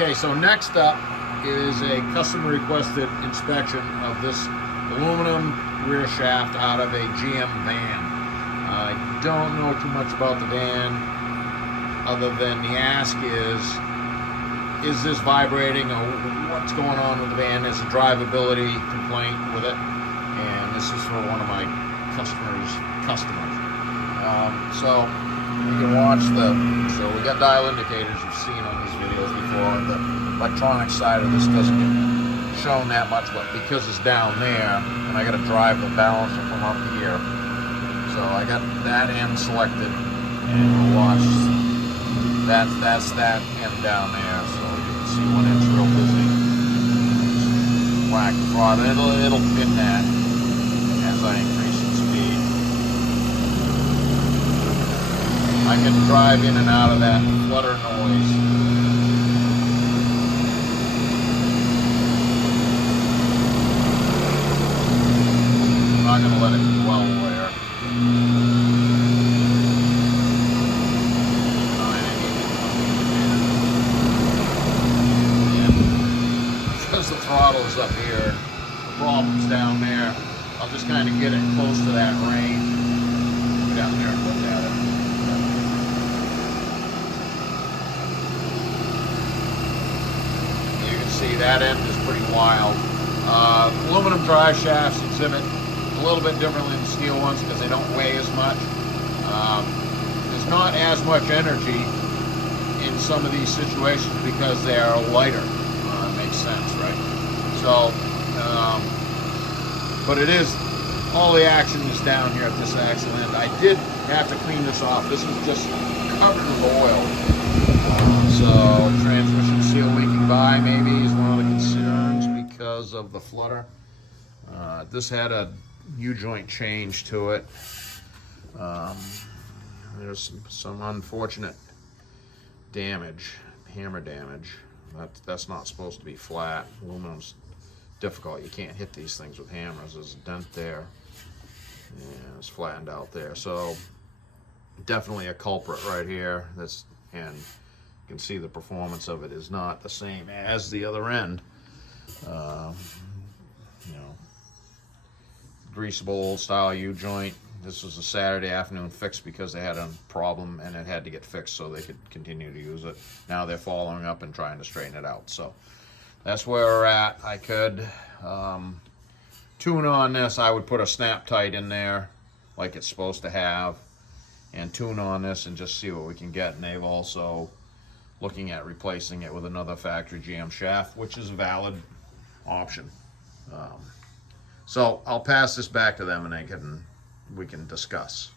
Okay, so next up is a customer requested inspection of this aluminum rear shaft out of a GM van. I don't know too much about the van other than the ask is this vibrating or what's going on with the van? There's a drivability complaint with it, and this is for one of my customers. So you can watch so we got dial indicators you've seen on these videos before. The electronic side of this doesn't get shown that much, but because it's down there, and I got to drive the balancer from up here, so I got that end selected, and we'll watch that's that end down there, so you can see when it's real busy. Just whack the throttle, it'll pin that as I increase the speed. I can drive in and out of that flutter noise. I'm not going to let it dwell there. Because the throttle is up here, the problem's down there. I'll just kind of get it close to that range. Go down there and look at it. See, that end is pretty wild. Aluminum drive shafts exhibit a little bit differently than steel ones because they don't weigh as much. There's not as much energy in some of these situations because they are lighter. Makes sense, right? So, but it is, all the action is down here at this axle end. I did have to clean this off. This was just covered with oil. So transmission seal leaking by maybe is one of the concerns because of the flutter. This had a U-joint change to it. There's some unfortunate damage, hammer damage. That's not supposed to be flat. Aluminum's difficult. You can't hit these things with hammers. There's a dent there. And it's flattened out there. So definitely a culprit right here. And you can see the performance of it is not the same as the other end. Greasable old style U-joint. This was a Saturday afternoon fix because they had a problem and it had to get fixed so they could continue to use it. Now they're following up and trying to straighten it out. So that's where we're at. I could tune on this. I would put a snap tight in there like it's supposed to have and tune on this and just see what we can get. And they've also looking at replacing it with another factory GM shaft, which is a valid option. So I'll pass this back to them and we can discuss.